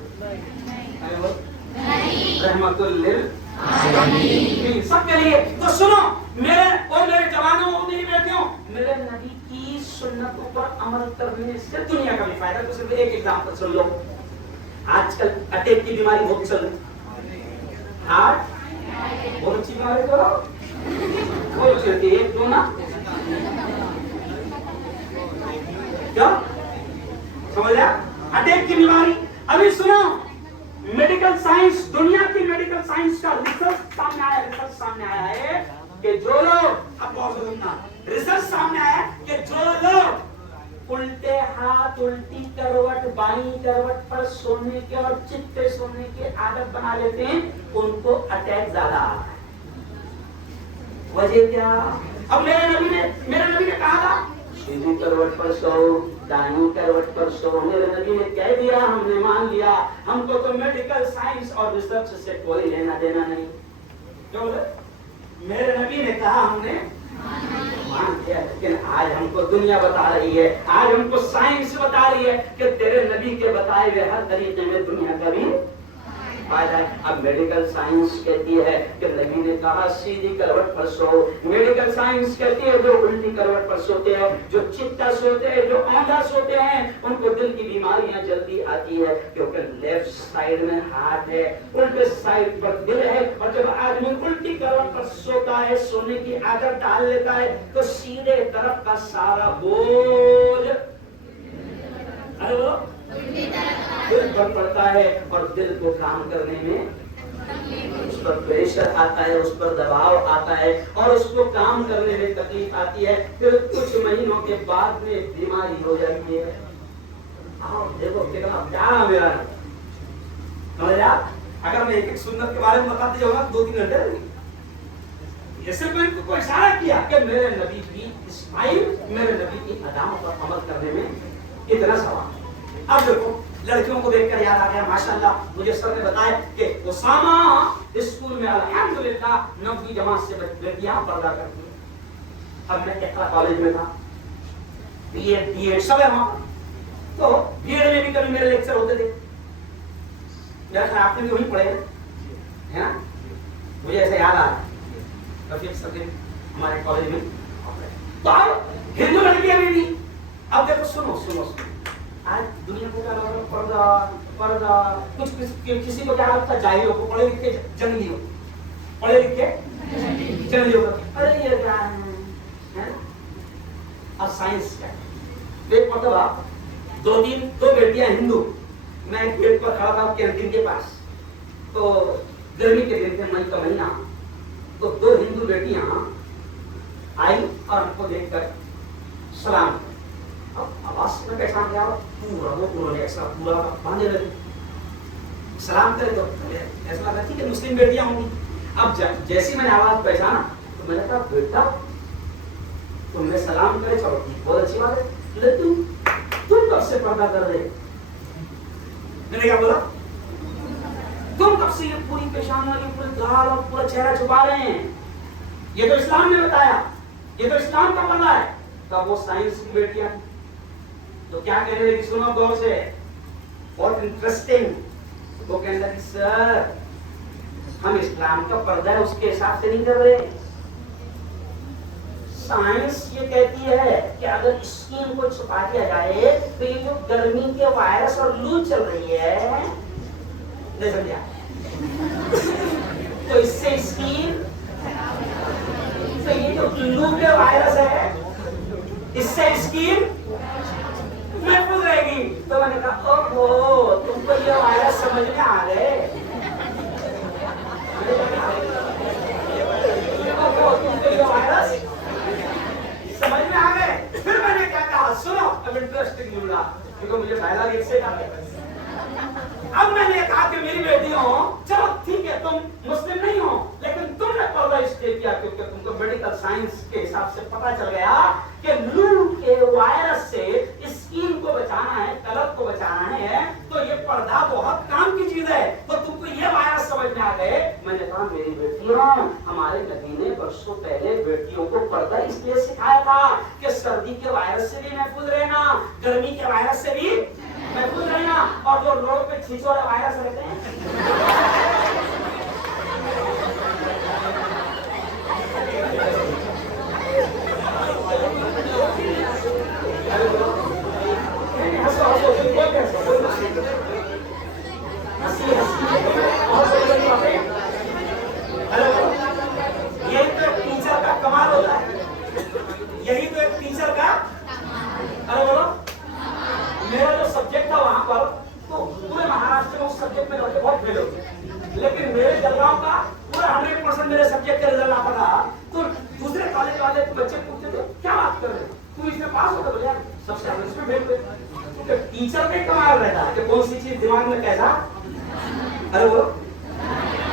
رحمت للعالمین سب کے لیے. تو سنو میرے اور میرے جوانوں اور میری بیٹیوں, میرے نبی کی سنتوں پر عمل کرنے سے دنیا کا بھی فائدہ. تو صرف ایک ایگزامپل سن لو. آج کل اٹیک کی بیماری بہت چل رہی ہے, ہارٹ بہت اچھی بیماری کرو وہ چلتی ہے کیوں نا, کیا سمجھ لیا اٹیک کی بیماری. ابھی سنو میڈیکل سائنس, دنیا کی میڈیکل سائنس کا ریسرچ سامنے آیا ہے کہ جو لوگ, اب بہت سننا, ریسرچ سامنے آیا ہے کہ جو لوگ الٹے ہاتھ, الٹی کروٹ, بائیں کروٹ پر سونے کے اور چت پہ سونے کی عادت بنا لیتے ہیں ان کو اٹیک زیادہ آتا ہے. وجہ کیا؟ اب میرے نبی نے کہا تھا سیدھی کروٹ پر سو, دائیں کروٹ پر سو. میرے نبی نے کہہ دیا, ہم نے مان لیا. ہم کو تو میڈیکل سائنس اور ریسرچ سے کوئی لینا دینا نہیں. کیا بولے؟ میرے نبی نے کہا ہم نے مان لیا, لیکن آج ہم کو دنیا بتا رہی ہے, آج ہم کو سائنس بتا رہی ہے کہ تیرے نبی کے بتائے ہوئے ہر طریقے میں دنیا کا بھی فائدہ ہے. اب میڈیکل سائنس کہتی ہے کہ نبی نے کہا سیدھی کروٹ پر سو. میڈیکل سائنس کہتی ہے جو الٹی کروٹ پر سوتے ہیں, جو چپٹا سوتے ہیں, جو اوندا سوتے ہیں, ان کو دل کی بیماریاں جلدی آتی ہے کیونکہ لیفٹ سائیڈ میں ہارٹ ہے, الٹے سائیڈ پر دل ہے. اور جب آدمی الٹی کروٹ پر سوتا ہے, سونے کی عادت ڈال لیتا ہے, تو سیدھے طرف کا سارا بوجھ دل پر پڑتا ہے اور دل کو کام کرنے میں اس پر پریشر آتا ہے, اس پر دباؤ آتا ہے اور اس کو کام کرنے میں تکلیف آتی ہے. پھر کچھ مہینوں کے بعد میں بیماری ہو جاتی ہے. دیکھو کتنا پیارا میرا ہے. اگر میں ایک سنت کے بارے میں بتاتے جاؤں گا 2-3 گھنٹے لگیں گے. یہ صرف میں کو اشارہ کیا کہ میرے نبی کی اسماعیل, میرے نبی کی اداؤں پر عمل کرنے میں اتنا ثواب. اب دیکھو لڑکیوں کو دیکھ کر یاد آ گیا, ماشاءاللہ مجھے سر نے بتایا کہ اسامہ اسکول میں الحمدللہ 9ویں جماعت سے لڑکیاں پردہ کرتی ہیں. اب میں اقرا کالج میں تھا, بی ایڈ سب ہے وہاں, تو بی ایڈ میں بھی کبھی میرے لیکچر ہوتے تھے. یار آپ نے بھی وہی پڑھے ہے نا, مجھے ایسا یاد آ رہا ہے رفیق صدیق ہمارے کالج میں. تو اب ہندو لڑکیاں بھی, اب دیکھو سنو آج دنیا کو کیا پردہ کچھ کسی کو کیا لگتا ہے, جاہلوں کو, پڑھے لکھے جنگلی ہو, پڑھے لکھے جنگلی ہو, ارے یہ کیا ہے. اب سائنس کیا ہے, ایک مرتبہ دو بیٹیاں ہندو, میں ایک گیٹ پر کھڑا تھا کینٹین کے پاس, تو گرمی کے دن تھے, مئی کا مہینہ, تو دو ہندو بیٹیاں آئی اور ہم کو دیکھ کر سلام, آواز میں پہچان گیا, انہوں نے ایسا پورا باندھے لگے, سلام کرے تو ایسا لگا کہ مسلم بیٹیاں ہوں گی. اب جیسی میں نے آواز پہچانا تو میں نے کہا بیٹا تم نے سلام کرے, چلو بہت اچھی بات ہے, لیکن تم کب سے پردہ کر رہے. میں نے کیا بولا, تم کب سے یہ پوری پیشانی والی پورے گال اور پورا چہرہ چھپا رہے ہیں, یہ تو اسلام نے بتایا, یہ تو اسلام کا پردہ ہے. تب وہ سائنس کی بیٹیاں تو کیا کہنے لگی, سنو غور سے, بہت انٹرسٹنگ. وہ کہنے لگی سر ہم اسلام کا پردہ ہے اس کے حساب سے نہیں کر رہے, سائنس یہ کہتی ہے کہ اگر اسکن کو چھپا دیا جائے تو یہ جو گرمی کے وائرس اور لو چل رہی ہے, نہیں سمجھا, تو اس سے اسکن, تو یہ جو لو کے وائرس ہے اس سے اسکن محفوظ رہے گی. تو میں نے کہا اوہو تم کو یہ وائرس سمجھ میں آ گئے, تم کو یہ وائرس سمجھ میں آ گئے. پھر میں نے کیا کہا, سنو اب انٹرسٹنگ مل رہا, کیونکہ مجھے ڈائلاگ ایک سے کہا. اب میں نے کہا کہ میری بیٹیوں چلو ٹھیک ہے تم مسلم نہیں ہو, لیکن تم نے پردہ اس لیے کیا کیونکہ تم کو میڈیکل سائنس کے حساب سے پتا چل گیا کہ لو کے وائرس سے اسکن کو بچانا ہے, کلر کو بچانا ہے, تو یہ پردہ بہت کام کی چیز ہے, تو تم کو یہ وائرس سمجھ میں آ گئے. میں نے کہا میری بیٹیوں, ہمارے نبی نے برسوں پہلے بیٹیوں کو پردہ اس لیے سکھایا تھا کہ سردی کے وائرس سے بھی محفوظ رہنا, گرمی کے وائرس سے بھی محفوظ رہنا, اور جو روڈ پہ چھچورے وائرس رہتے ہیں یہی تو ایک ٹیچر کا کمال ہوتا ہے, یہی تو ایک ٹیچر کا, ارے بولو میرا جو سبجیکٹ تھا وہاں پر تو پورے مہاراشٹر میں اس سبجیکٹ میں بچے بہت فیل ہوتے, لیکن میرے جلگاؤں کا پورا 100% میرے سبجیکٹ کا رزلٹ آتا تھا. تو دوسرے کالج والے بچے پوچھتے تھے کیا بات کر رہے ہیں, تو اس میں پاس ہوتا بولے سب سے اس میں بھیج دیتے, کیونکہ ٹیچر میں کمال رہتا ہے کہ کون سی چیز دماغ میں کیسا. ارے وہ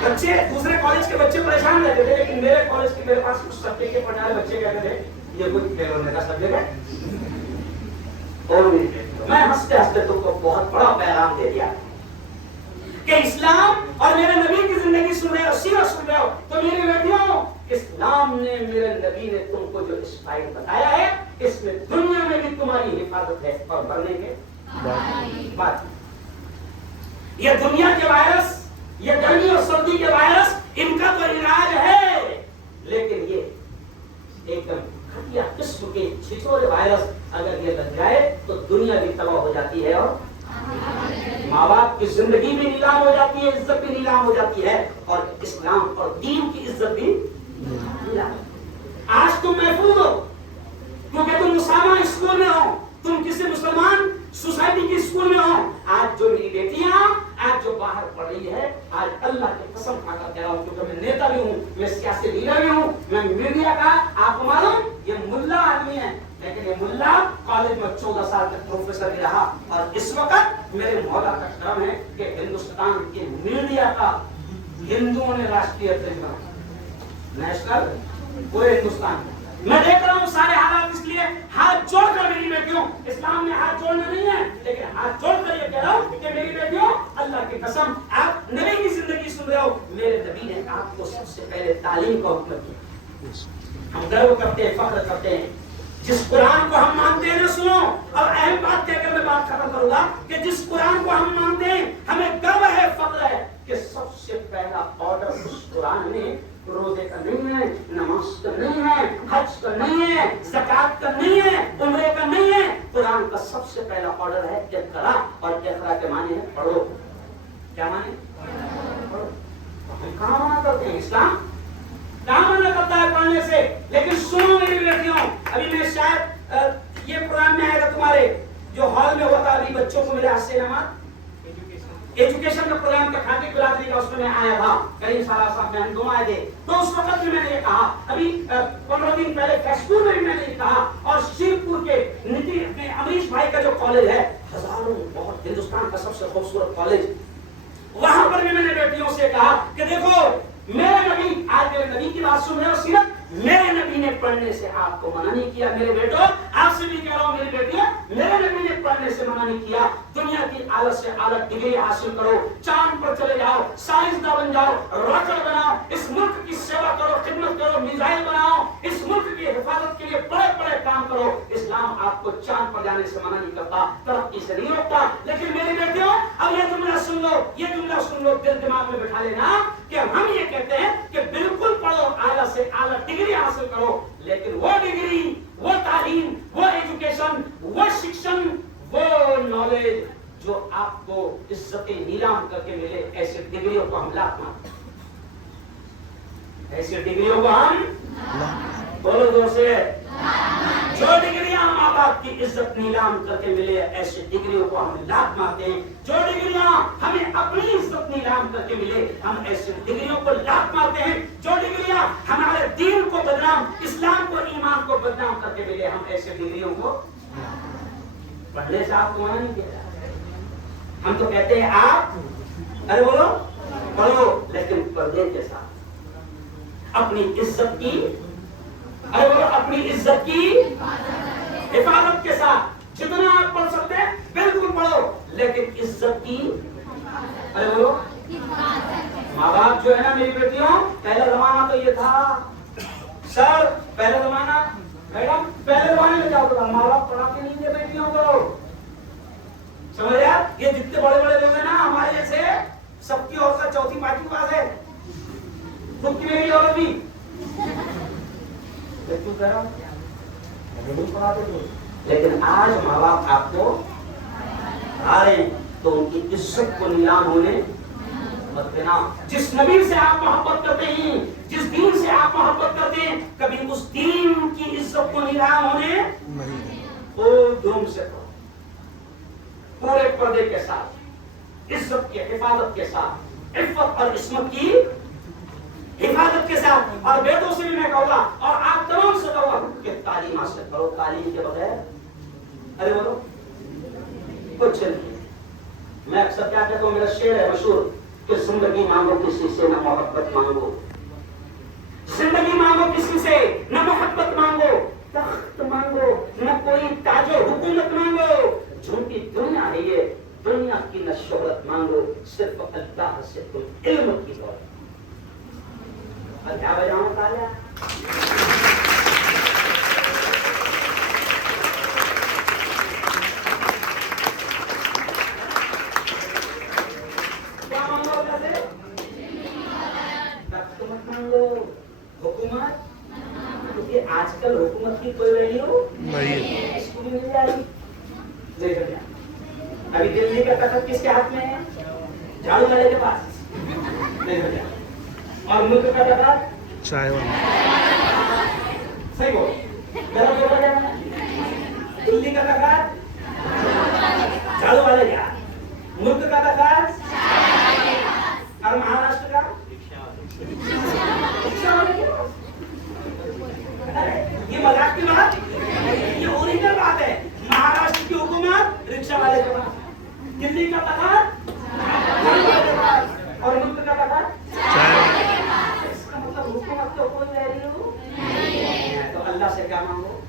بچے دوسرے کالج کے بچے پریشان رہتے تھے, لیکن میرے کالج کے میرے پاس کچھ سبجیکٹ کے پڑھنے والے بچے کہتے تھے یہ کوئی فیل ہونے کا سبجیکٹ ہے. اور میں ہنستے ہنستے تم کو بہت بڑا پیغام دے دیا کہ اسلام اور میرے نبی کی زندگی سن رہے ہو, سیرت سن رہے ہو, تو میری بیٹیوں اسلام نے, میرے نبی نے تم کو جو اسٹائل بتایا ہے اس میں دنیا میں بھی تمہاری حفاظت ہے اور بڑھنے کے بعد. یہ دنیا کے وائرس, یہ گرمی اور سردی کے وائرس, ان کا تو علاج ہے, لیکن یہ ایک دم گھٹیا قسم کے چھچورے وائرس اگر یہ لگ جائے تو دنیا بھی تباہ ہو جاتی ہے, اور ماں باپ کی زندگی بھی نیلام ہو جاتی ہے, عزت بھی نیلام ہو جاتی ہے, اور اسلام اور دین کی عزت بھی نیلام. آج تم محفوظ ہو کیونکہ تم مسلمان اسکول میں ہو, تم کسی مسلمان سوسائٹی کے اسکول میں ہو. آج جو میری بیٹیاں آج جو باہر پڑھ رہی ہے, آج اللہ کی قسم کھا کر کہہ رہا ہوں کیونکہ میں نیتا بھی ہوں, میں سیاسی لیڈر بھی ہوں, میں میڈیا کا, آپ کو معلوم یہ ملا آدمی ہے, لیکن یہ ملا کالج میں 14 سال تک پروفیسر بھی رہا, اور اس وقت میرے مولا کا کرم ہے کہ ہندوستان کے میڈیا کا ہندوؤں نے راشٹریہ ترجمہ نیشنل پورے ہندوستان میں. میں دیکھ رہا ہوں سارے حالات, اس لیے ہاتھ جوڑ کر میری بیٹیوں, اسلام میں ہاتھ جوڑنا نہیں ہے, لیکن ہاتھ جوڑ کر یہ کہہ رہا ہوں کہ میری بیٹیوں اللہ کی قسم آپ نبی کی زندگی سن رہے ہو, میرے نبی نے آپ کو سب سے پہلے تعلیم کا حکم کیا, ہم گرو کرتے ہیں, فخر کرتے ہیں. جس قرآن کو ہم مانتے ہیں نا, سنو اب اہم بات کہہ کر میں بات ختم کروں گا کہ جس قرآن کو ہم مانتے ہیں ہمیں گرو ہے, فخر ہے کہ سب سے پہلا آرڈر اس قرآن میں روزے کا نہیں ہے, نماز کا نہیں ہے, حج کا نہیں ہے, زکات کا نہیں ہے, عمرے کا نہیں ہے. قرآن کا سب سے پہلا آرڈر ہے اقرا, اور اقرا کے معنی ہے پڑھو. کیا معنی؟ پڑھو. ہم کہاں منع کرتے ہیں؟ اسلام کہاں منع کرتا ہے پڑھنے سے؟ لیکن سنو میری بیٹیوں, ابھی میں شاید یہ پروگرام میں آئے گا تمہارے جو ہال میں ہوتا, ابھی بچوں کو میرے ہاتھ سے انعامات ایجوکیشن کا پروگرام کا کھاتے کھلانے کا, اس میں آیا تھا کریم سارا صاحب میں, ہم دونوں آئے تھے. تو اس وقت میں نے یہ کہا, ابھی 15 دن پہلے کشمیر میں بھی میں نے یہ کہا, اور شیرپور کے امریش بھائی کا جو کالج ہے, ہزاروں, بہت ہندوستان کا سب سے خوبصورت کالج, وہاں پر بھی میں نے بیٹیوں سے کہا کہ دیکھو میرے نبی, آج میرے نبی کی بات سن رہے ہو سیرت, میرے نبی نے پڑھنے سے آپ کو منع نہیں کیا. میرے بیٹوں, آپ سے بھی کہہ رہا ہوں میری بیٹیاں, میرے نبی نے پڑھنے سے منع نہیں کیا. دنیا کی اعلیٰ سے اعلیٰ ڈگری حاصل کرو, چاند پر چلے جاؤ, سائنسداں بن جاؤ, راکٹ بناؤ, اس ملک کی سیوا کرو, خدمت کرو, میزائل بناؤ, اس ملک کی حفاظت کے لیے بڑے بڑے کام کرو. اسلام آپ کو چاند پر جانے سے منع نہیں کرتا, ترقی سے نہیں روکتا. لیکن میری بیٹیوں, اب یہ جملہ سن لو, یہ جملہ سن لو, دل دماغ میں بٹھا لینا کہ ہم یہ کہتے ہیں کہ بالکل پڑھو, اعلیٰ سے اعلیٰ ڈگری حاصل کرو, لیکن وہ ڈگری, وہ تعلیم, وہ ایجوکیشن, وہ شکشن, وہ نالج جو آپ کو عزت نیلام کر کے ملے, ایسے ڈگریوں کو ہم لاکھ مارتے ہیں. ایسی ڈگریوں کو ہم بولو زور سے, جو ڈگریاں ماں باپ کی عزت نیلام کر کے ملے, ایسی ڈگریوں کو ہم لاکھ مارتے ہیں. جو ڈگریاں ہمیں اپنی عزت نیلام کر کے ملے, ہم ایسی ڈگریوں کو لاکھ مارتے ہیں. جو ڈگریاں ہمارے دین کو بدنام, اسلام کو, ایمان کو بدنام کر کے ملے, ہم ایسی ڈگریوں کو. پڑھنے سے آپ کو منع نہیں کیا, ہم تو کہتے ہیں آپ ارے بولو پڑھو, لیکن پردے کے ساتھ, اپنی عزت کی, ارے بولو اپنی عزت کی حفاظت کے ساتھ. جتنا آپ پڑھ سکتے ہیں بالکل پڑھو, لیکن عزت کی, ارے بولو. ماں باپ جو ہے نا میری بیٹیوں, پہلا زمانہ تو یہ تھا سر, پہلا زمانہ میڈم, پہلے زمانے میں کیا ہوتا تھا, ماں باپ پڑھاتے نہیں تھے بیٹیوں کو, سمجھ رہے آپ. یہ جتنے بڑے بڑے لوگ ہیں نا ہمارے جیسے, سب کی عورت چوتھی پانچویں کے پاس ہے, خود کی میری عورت بھی کیوں کہہ رہا ہوں, پڑھاتے تھے. لیکن آج ماں باپ آپ کو آ رہے ہیں تو ان کی عزت کو نیلام ہونے مت دینا. جس نبی سے آپ محبت کرتے ہیں, جس دین سے آپ محبت کرتے ہیں, کبھی اس دین کی عزت کو نیلام ہونے نہیں. دھوم سے کرو, پورے پردے کے ساتھ, عزت کے حفاظت کے ساتھ, عفت اور عصمت کی حفاظت کے ساتھ. اور بیٹوں سے بھی میں کہوں گا, اور آپ تمام سے کہوں گا کہ تعلیم حاصل کرو, تعلیم کے بغیر ارے بولو کچھ نہیں. میں اکثر کیا کہتا ہوں, میرا شعر ہے مشہور کہ زندگی مانگو کسی سے نہ محبت مانگو, زندگی مانگو کسی سے نہ محبت مانگو, تخت مانگو نہ کوئی تاج و حکومت مانگو, جھوٹی دنیا ہے یہ, دنیا کی نہ شہرت مانگو, صرف اللہ سے تم علم کی دولت. کیا بجاؤں تالیاں, کیا مانگو کیسے, تخت مت مانگو, حکومت, کیونکہ آج کل حکومت کی کوئی ویلیو نہیں, اس کو بھی مل جائے گی. ابھی دلی کا تخت کس کے ہاتھ میں ہے, جھاڑو والے کے پاس, اور ملک کا تخت چائے والا, صحیح بول, دلی کا تخت جھاڑو والے کے ہاتھ, ملک کا تخت, اور مہاراشٹر کا رکشا والے کے پاس. یہ مذاق کی بات, یہ اوریجنل بات ہے. مہاراشٹر کی حکومت رکشا والے کے پاس, دلی کا تخت اور ملک کا تخت. اس کا مطلب حکومت تو کوئی لے رہی ہو, تو اللہ سے کیا مانگو,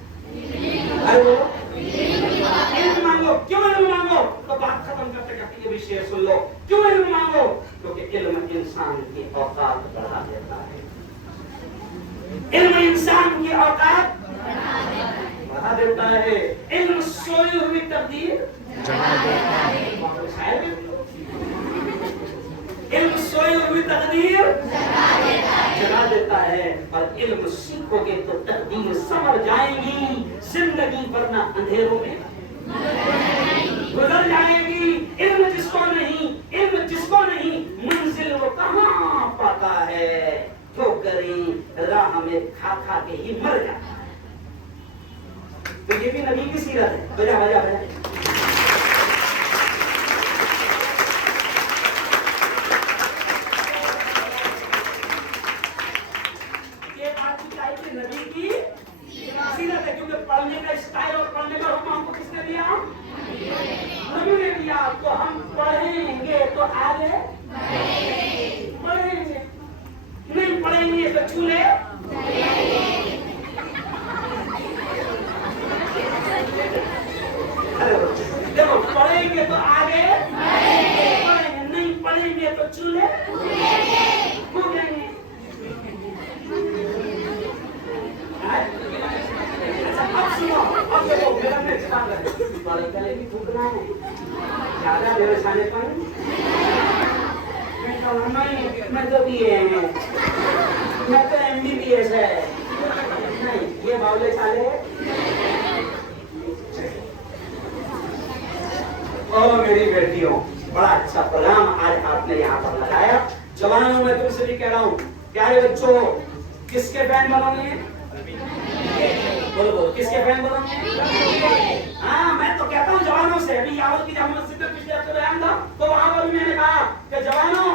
ارے بولو علم مانگو. کیوں علم مانگو, تو بات ختم کرتے کرتے یہ بھی شعر سن لو. کیوں علم مانگو, کیونکہ علم انسان کی اوقات بڑھا دیتا ہے. علم انسان کی اوقات بڑھا دیتا ہے، علم سوئی ہوئی تقدیر جگا دیتا ہے، علم سوئی ہوئی تقدیر جگا دیتا ہے، اور علم سیکھو گے تو تقدیر سنور جائے گی، زندگی ورنہ اندھیروں میں گزر جائے گی۔ علم جس کو نہیں منزل وہ کہاں پاتا ہے، ٹھوکریں راہ میں کھا کھا کے ہی مر جاتا ہے۔ تو یہ بھی نبی کی سیرت ہے۔ بجا بجا بجا نبی کی سیرت ہے، کیونکہ پڑھنے کا اسٹائل اور پڑھنے کا حکم ہم کو کس نے دیا؟ نبی نے دیا۔ تو ہم پڑھیں گے تو آگے پڑھیں گے، نہیں پڑھیں گے تو چولہے دیکھو، پڑھیں گے تو آگے پڑھیں گے، نہیں پڑھیں گے تو چولہے پھونکیں گے۔ اب سنو، اب دیکھو میرا نیکسٹ بات ہے، بڑے گلے بھی پھونکنا ہے، زیادہ دیر چھانے پر میں تو بی اے ہے، میں تو ایم بی بی ایس ہے، نہیں یہ باولے چھالے۔ اور میری بیٹیوں، بڑا اچھا پروگرام آج آپ نے یہاں پر لگایا۔ جوانوں میں تم سے بھی کہہ رہا ہوں، پیارے بچوں، کس کے فین بنو گے؟ بولو کس کے فین بنو گے؟ ہاں میں تو کہتا ہوں جوانوں سے، ابھی یاور کی جامع مسجد میں پچھلے ہفتے بیان تھا تو وہاں پر میں نے کہا کہ جوانوں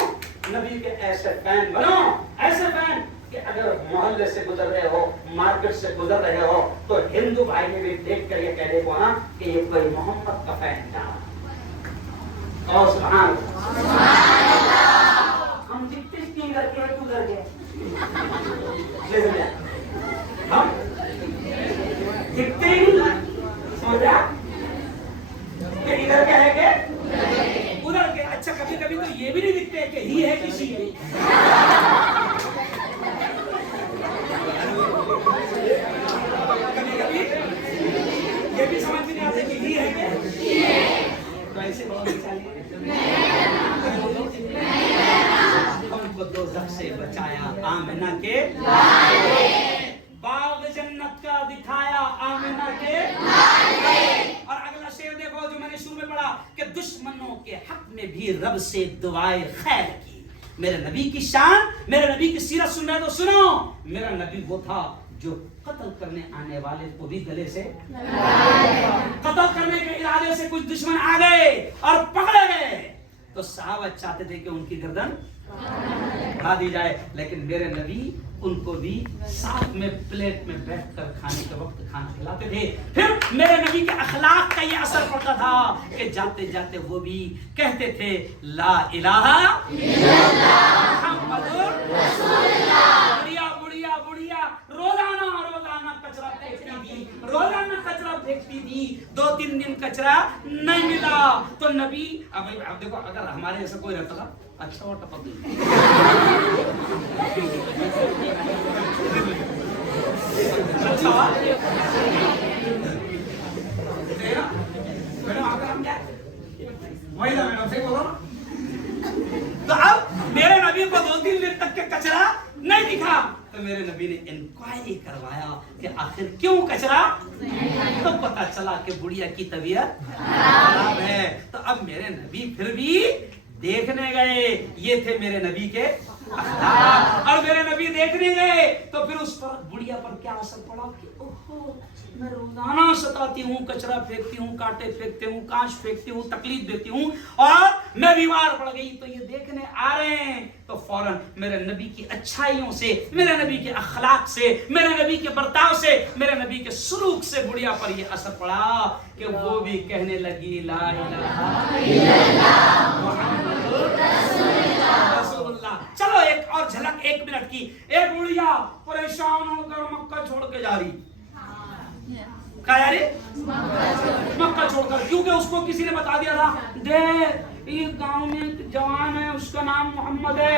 نبی کے ایسے فین بنو، ایسے فین کہ اگر محلے سے گزر رہے ہو، مارکیٹ سے گزر رہے ہو تو ہندو بھائی نے بھی دیکھ کر یہ کہہ دے کو نا کہ یہ کوئی محمد کا فین تھا۔ اور سبحان اللہ، ہم جتنے کی کر کے گزر گئے، ہم دکھتے ہی سوچا کہ ادھر کیا ہے کہ ادھر کے۔ اچھا کبھی کبھی تو یہ بھی نہیں دکھتے کہ ہی ہے کسی کی، کبھی کبھی یہ بھی سمجھ میں نہیں آتا کہ ہی ہے کہ تو ایسے ہم کو دوزخ سے بچایا آمنہ کے باغ جنت کا دکھایا آمنہ کے، اور اگلا شعر دیکھو جو میں نے شروع میں پڑھا کہ دشمنوں کے حق میں بھی رب سے دعائے خیر کی۔ میرے نبی کی شان، میرے نبی کی سیرت سن رہے تو سنو، میرا نبی وہ تھا جو قتل کرنے آنے والے کو بھی گلے سے قتل کرنے کے ارادے سے کچھ دشمن آ گئے اور پکڑے گئے تو صحابہ چاہتے تھے کہ ان کی گردن اڑا دی جائے، لیکن میرے نبی ان کو بھی ساتھ میں پلیٹ میں بیٹھ کر کھانے کے وقت کھانا کھلاتے تھے۔ پھر میرے نبی کے اخلاق کا یہ اثر پڑتا تھا کہ جاتے جاتے وہ بھی کہتے تھے لا الہ الا اللہ محمد رسول اللہ۔ بڑھیا بڑھیا روزانہ کچرا پھینکتی تھی، روزانہ کچرا پھینکتی تھی، 2-3 دن کچرا نہیں ملا تو نبی اب دیکھو اگر ہمارے ایسا کوئی رہتا تھا اچھا وہ ٹپک گئی تو اب میرے نبی کو 2-3 دن تک کے کچرا نہیں دکھا تو میرے نبی نے انکوائری کروایا کہ آخر کیوں کچرا، تو پتا چلا کہ بڑھیا کی طبیعت خراب ہے۔ تو اب میرے نبی پھر بھی دیکھنے گئے، یہ تھے میرے نبی کے اخلاق، اور میرے نبی دیکھنے گئے تو پھر اس پر بڑھیا پر کیا اثر پڑا کہ اوہو میں روزانہ ستاتی ہوں، کچرا پھینکتی ہوں، کانٹے پھینکتی ہوں، کانچ پھینکتی ہوں، تکلیف دیتی ہوں اور میں بیمار پڑ گئی تو یہ دیکھنے آ رہے ہیں۔ تو فوراً میرے نبی کی اچھائیوں سے، میرے نبی کے اخلاق سے، میرے نبی کے برتاؤ سے، میرے نبی کے سلوک سے بڑھیا پر یہ اثر پڑا کہ وہ بھی کہنے لگی لا الہ الا اللہ محمد رسول اللہ۔ چلو ایک اور جھلک 1 منٹ کی، ایک بڑھیا پریشان ہو کر مکہ چھوڑ کے جا رہی، کہا جا رہی مکہ چھوڑ کر، کیونکہ اس کو کسی نے بتا دیا تھا دیکھ یہ گاؤں میں جوان ہے اس کا نام محمد ہے،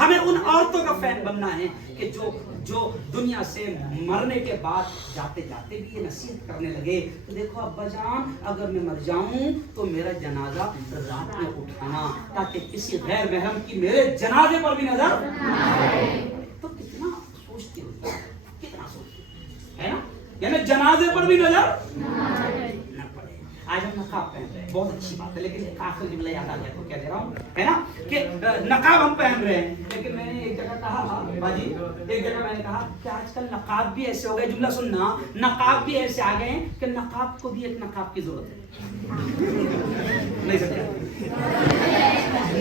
ہمیں ان عورتوں کا فین بننا ہے کہ جو دنیا سے مرنے کے بعد جاتے جاتے بھی یہ نصیحت کرنے لگے تو دیکھو ابا جان اگر میں مر جاؤں تو میرا جنازہ رات میں اٹھانا تاکہ کسی غیر محرم کی میرے جنازے پر بھی نظر تو کتنا سوچتی ہوتی ہے، کتنا سوچتی ہے نا، یعنی جنازے پر بھی نظر نہ پڑے۔ آج ہم نقاب پہن رہے ہیں، بہت اچھی بات ہے، لیکن آخر جملہ یاد آ گیا تو کیا دے رہا ہوں ہے نا کہ نقاب ہم پہن رہے ہیں، لیکن میں نے ایک جگہ کہا تھا باجی، ایک جگہ میں نے کہا کہ آج کل نقاب بھی ایسے ہو گئے، جملہ سننا، نقاب بھی ایسے آ گئے ہیں کہ نقاب کو بھی ایک نقاب کی ضرورت ہے۔ نہیں سمجھا؟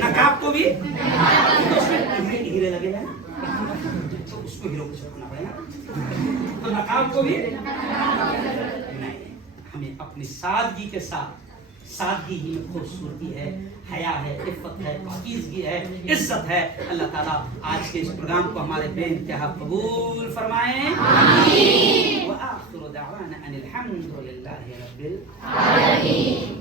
نقاب کو بھی اس میں ہیرے لگے ہیں نا، تو اس کو ہیرو کو چھپنا پڑے گا، تو نقاب کو بھی نہیں، ہمیں اپنی سادگی کے ساتھ، سادگی ہی میں خوبصورتی ہے، حیا ہے، عفت ہے، پاکیزگی ہے، عزت ہے۔ اللہ تعالیٰ آج کے اس پروگرام کو ہمارے بے انتہا قبول فرمائیں، آمین۔ وآخر دعوانا ان الحمد للہ رب العالمین۔